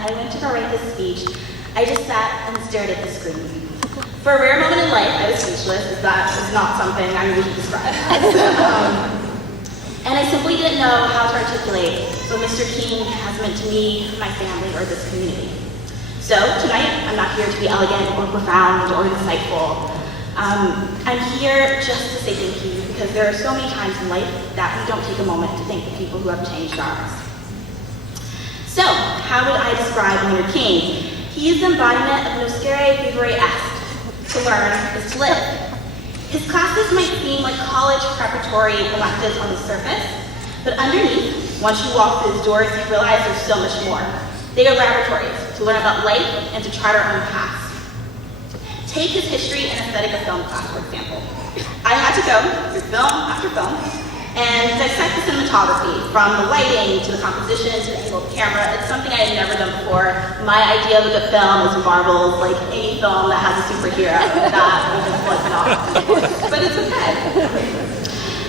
I went to go write this speech, I just sat and stared at the screen. For a rare moment in life, I was speechless. That is not something I usually describe. And I simply didn't know how to articulate what Mr. King has meant to me, my family, or this community. So tonight, I'm not here to be elegant or profound or insightful. I'm here just to say thank you, because there are so many times in life that we don't take a moment to thank the people who have changed ours. So, how would I describe Leonard King? He is the embodiment of Noscere Vivere Est. To learn is to live. His classes might seem like college preparatory electives on the surface, but underneath, once you walk through his doors, you realize there's so much more. They are laboratories to learn about life and to chart our own paths. Take his history and aesthetic of film class, for example. I had to go through film after film and dissect the cinematography, from the lighting to the composition to the angle of the camera. It's something I had never done before. My idea of a good film is Marvel's, like any film that has a superhero. That was not, but it's okay.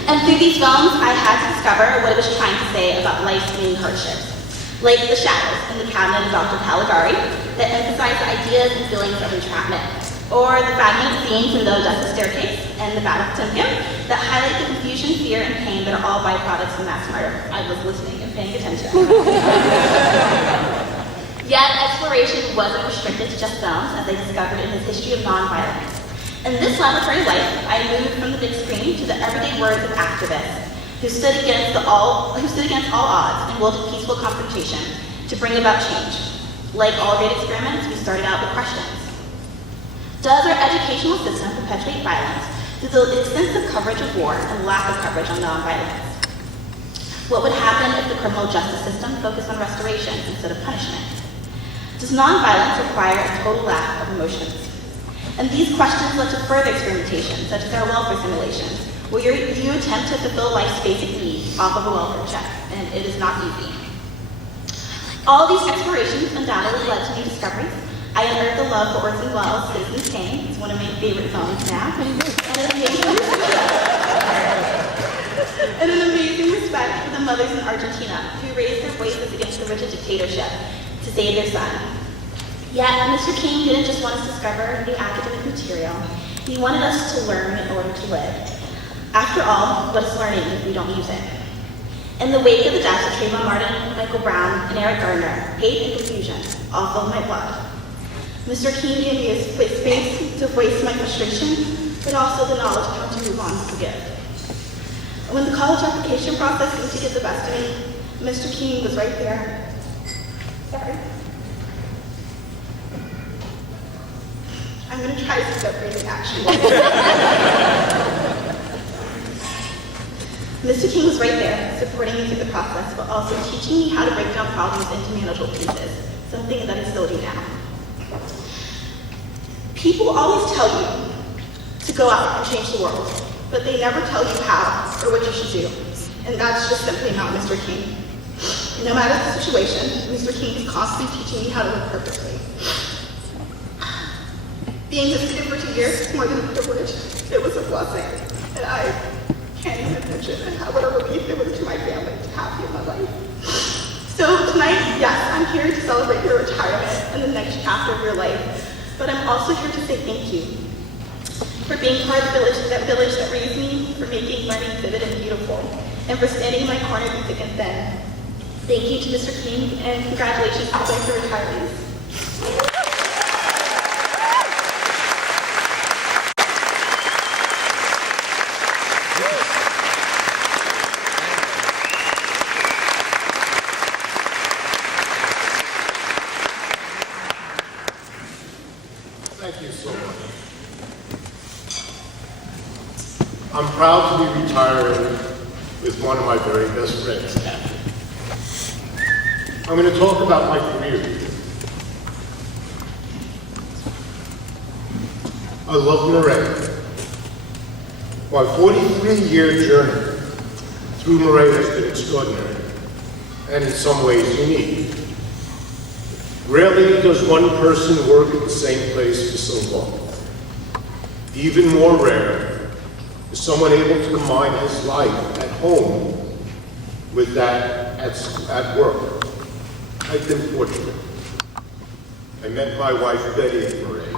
And through these films, I had to discover what it was trying to say about life's many hardships, like the shadows in the cabinet of Dr. Caligari that emphasize the ideas and feelings of entrapment, or the fragmented scenes in the Justice Staircase and the Battle of Timpium that highlight the confusion, fear, and pain that are all byproducts of mass murder. I was listening and paying attention. Yet, exploration wasn't restricted to just films, as I discovered in his history of nonviolence. In this laboratory life, I moved from the big screen to the everyday words of activists who stood against all odds and wielded peaceful confrontation to bring about change. Like all great experiments, we started out with questions. Does our educational system perpetuate violence through the extensive coverage of war and lack of coverage on nonviolence? What would happen if the criminal justice system focused on restoration instead of punishment? Does nonviolence require a total lack of emotions? And these questions led to further experimentation, such as our welfare simulations, where you attempt to fulfill life's basic needs off of a welfare check, and it is not easy. All these explorations undoubtedly led to new discoveries. I unearthed a love for Orson Welles' Citizen Kane. It's one of my favorite films now. And an amazing respect for the mothers in Argentina who raised their voices against the rigid dictatorship to save their son. Yet, Mr. King didn't just want us to discover new academic material. He wanted us to learn in order to live. After all, what is learning if we don't use it? In the wake of the deaths of Trayvon Martin, Michael Brown, and Eric Gardner, hate and confusion all filled my blood. Mr. King gave me a space to voice my frustration, but also the knowledge of how to move on and forgive. When the college application process seemed to get the best of me, Mr. King was right there. Sorry. I'm going to try to stop breathing, actually. Mr. King was right there, supporting me through the process, but also teaching me how to break down problems into manageable pieces, something that I still do now. People always tell you to go out and change the world, but they never tell you how or what you should do. And that's just simply not Mr. King. No matter the situation, Mr. King is constantly teaching me how to live perfectly. Being visited for 2 years is more than a privilege. It was a blessing, and I can't even imagine what a relief it was to my family to have you in my life. So tonight, yes, I'm here to celebrate your retirement and the next chapter of your life, but I'm also here to say thank you for being part of the village that raised me, for making learning vivid and beautiful, and for standing in my corner through thick and thin. Thank you to Mr. King, and congratulations to the retirees. Thank you so much. I'm proud to be retiring with one of my very best friends. I'm going to talk about my career. I love Maret. My 43-year journey through Maret has been extraordinary and in some ways unique. Rarely does one person work at the same place for so long. Even more rare is someone able to combine his life at home with that at work. I've been fortunate. I met my wife Betty at Maret.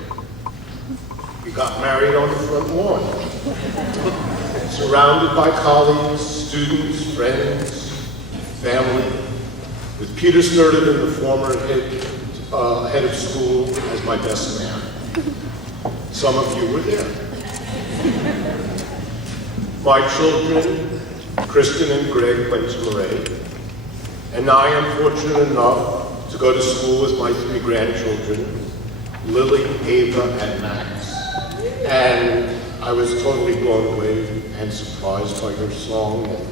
We got married on the front lawn, surrounded by colleagues, students, friends, family, with Peter Snurden, the former head of school, as my best man. Some of you were there. My children, Kristen and Greg, went to Maret, and I am fortunate enough to go to school with my 3 grandchildren, Lily, Ava, and Max. And I was totally blown away and surprised by your song. And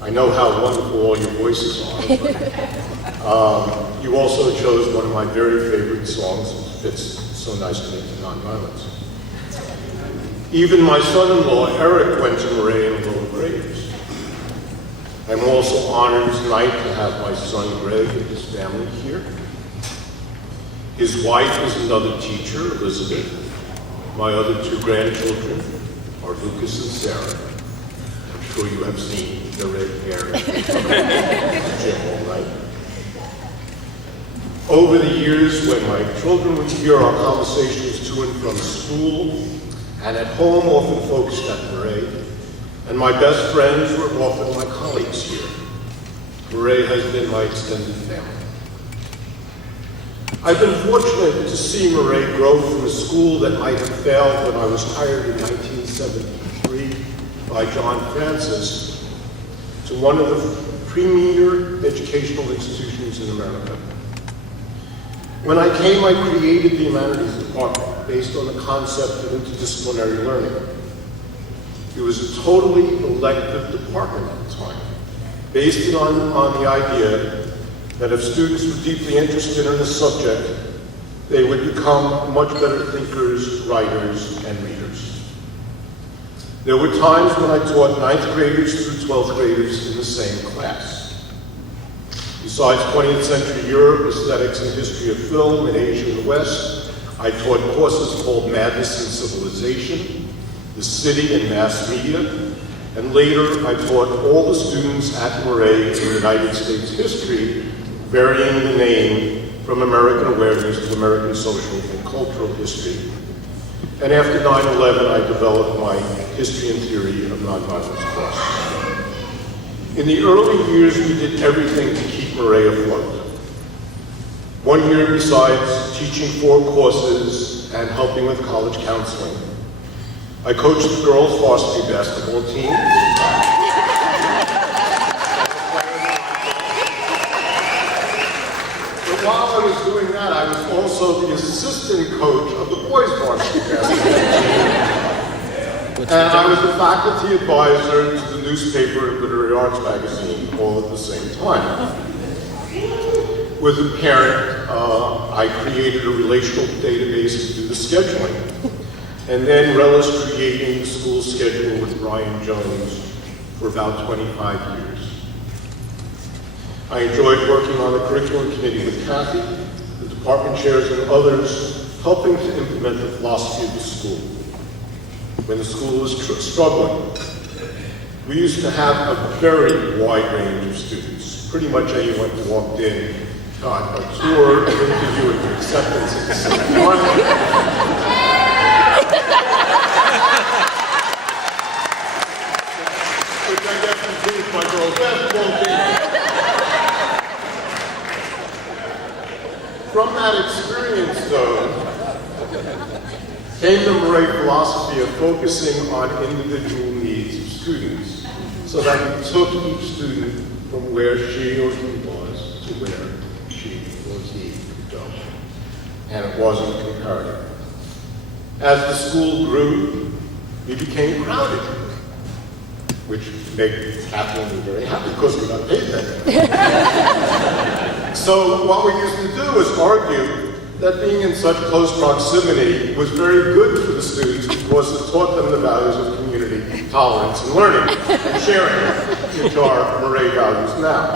I know how wonderful all your voices are. But, you also chose one of my very favorite songs, which fits so nicely into nonviolence. Even my son-in-law, Eric, went to Maret in lower grades. I'm also honored tonight to have my son, Greg, and his family here. His wife is another teacher, Elizabeth. My other 2 grandchildren are Lucas and Sarah. I'm sure you have seen the red hair at the gym all night. Over the years, when my children were here, our conversations to and from school and at home often focused at Maret, and my best friends were often my colleagues here. Maret has been my extended family. I've been fortunate to see Maret grow from a school that might have failed when I was hired in 1973 by John Francis to one of the premier educational institutions in America. When I came, I created the Humanities Department based on the concept of interdisciplinary learning. It was a totally elective department at the time, based on the idea that if students were deeply interested in a subject, they would become much better thinkers, writers, and readers. There were times when I taught 9th graders through 12th graders in the same class. Besides 20th century Europe, aesthetics and history of film, and Asia and the West, I taught courses called Madness and Civilization, the City and Mass Media, and later I taught all the students at Maret in United States history, varying the name from American awareness to American social and cultural history. And after 9/11, I developed my history and theory of nonviolence course. In the early years, we did everything to keep Maret afloat. One year, besides teaching 4 courses and helping with college counseling, I coached the girls' varsity basketball team. But while I was doing that, I was also the assistant coach of the boys' varsity basketball team. And I was the faculty advisor to the newspaper and literary arts magazine, all at the same time. With a parent, I created a relational database to do the scheduling, and then relished creating the school schedule with Brian Jones for about 25 years. I enjoyed working on the curriculum committee with Kathy, the department chairs, and others, helping to implement the philosophy of the school. When the school was struggling, we used to have a very wide range of students. Pretty much anyone who walked in got a tour, an interview, and acceptance at the same time. Which I guess includes my girls' basketball team. From that experience, though, came the Maret philosophy of focusing on individual needs of students, so that we took each student from where she or he was to where she or he could go. And it wasn't comparative. As the school grew, we became crowded, which made Kathleen very happy because we got paid then. So what we used to do was argue that being in such close proximity was very good for the students because it taught them the values of community, tolerance, and learning, and sharing, which are Maret values now.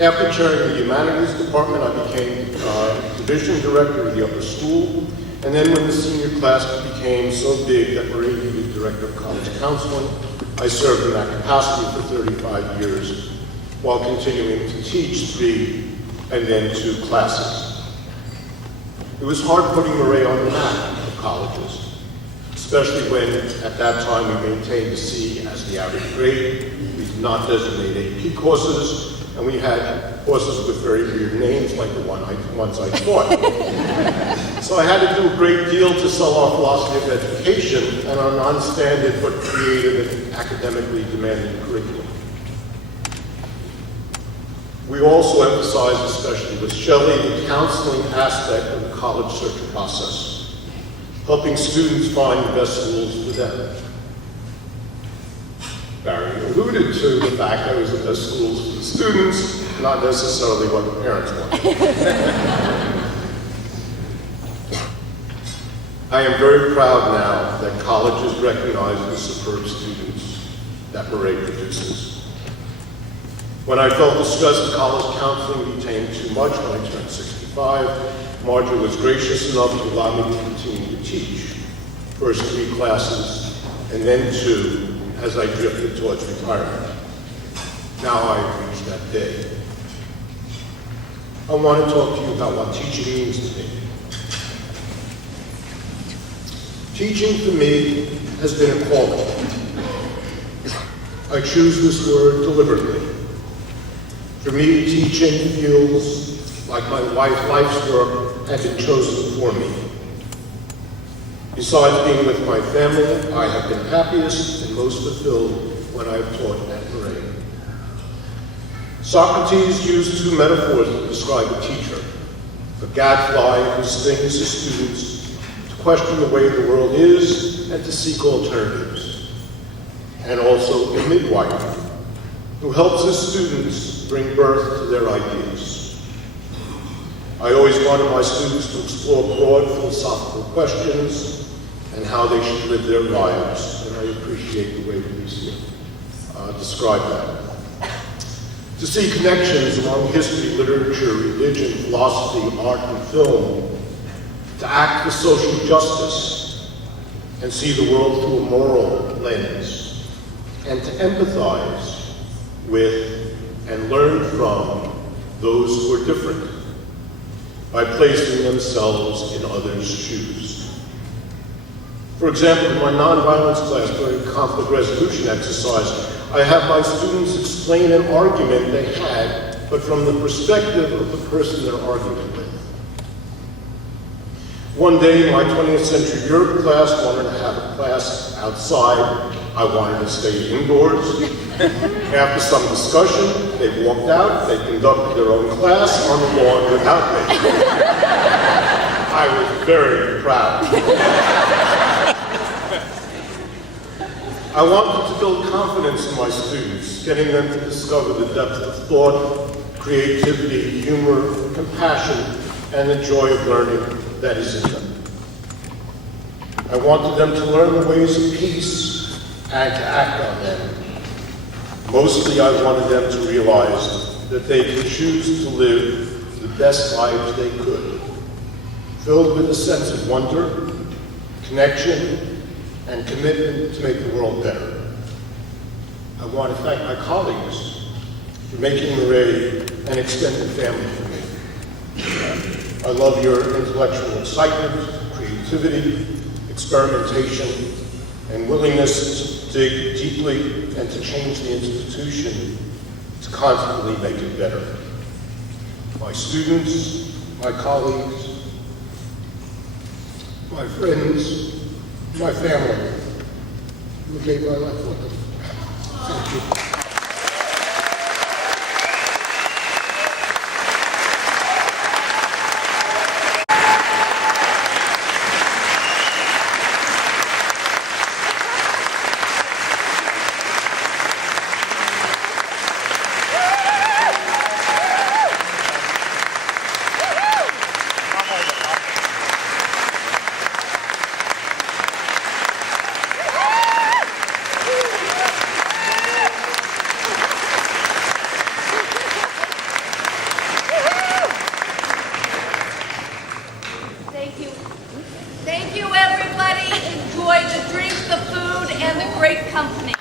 After chairing the Humanities Department, I became division director of the upper school, and then when the senior class became so big that Maret needed director of college counseling, I served in that capacity for 35 years while continuing to teach 3 and then 2 classes. It was hard putting Maret on the map of colleges, especially when, at that time, we maintained a C as the average grade. We did not designate AP courses, and we had courses with very weird names, like the ones I taught. So I had to do a great deal to sell our philosophy of education and our non-standard but creative and academically demanding curriculum. We also emphasize, especially with Shelley, the counseling aspect of the college search process, helping students find the best schools for them. Barry alluded to the fact that it was the best schools for the students, not necessarily what the parents wanted. I am very proud now that colleges recognize the superb students that Maret produces. When I felt the stress of college counseling became too much when I turned 65, Marjorie was gracious enough to allow me to continue to teach. First 3 classes, and then 2, as I drifted towards retirement. Now I've reached that day. I want to talk to you about what teaching means to me. Teaching for me has been a calling. I choose this word deliberately. For me, teaching feels like my life's work had been chosen for me. Besides being with my family, I have been happiest and most fulfilled when I have taught at Maret. Socrates used 2 metaphors to describe a teacher: a gadfly who stings his students to question the way the world is and to seek alternatives, and also a midwife who helps his students bring birth to their ideas. I always wanted my students to explore broad philosophical questions and how they should live their lives, and I appreciate the way Beleicia described that. To see connections among history, literature, religion, philosophy, art, and film, to act for social justice, and see the world through a moral lens, and to empathize with and learn from those who are different by placing themselves in others' shoes. For example, in my nonviolence class during conflict resolution exercise, I have my students explain an argument they had, but from the perspective of the person they're arguing with. One day, my 20th century Europe class wanted to have a class outside. I wanted to stay indoors. After some discussion, they walked out. They conducted their own class on the lawn without me. I was very proud. I wanted to build confidence in my students, getting them to discover the depth of thought, creativity, humor, compassion, and the joy of learning that is in them. I wanted them to learn the ways of peace and to act on them. Mostly, I wanted them to realize that they could choose to live the best lives they could, filled with a sense of wonder, connection, and commitment to make the world better. I want to thank my colleagues for making Maret an extended family for me. I love your intellectual excitement, creativity, experimentation, and willingness to dig deeply and to change the institution to constantly make it better. My students, my colleagues, my friends, my family, you have made my life wonderful. Thank you. Thank you, everybody. Enjoy the drink, the food, and the great company.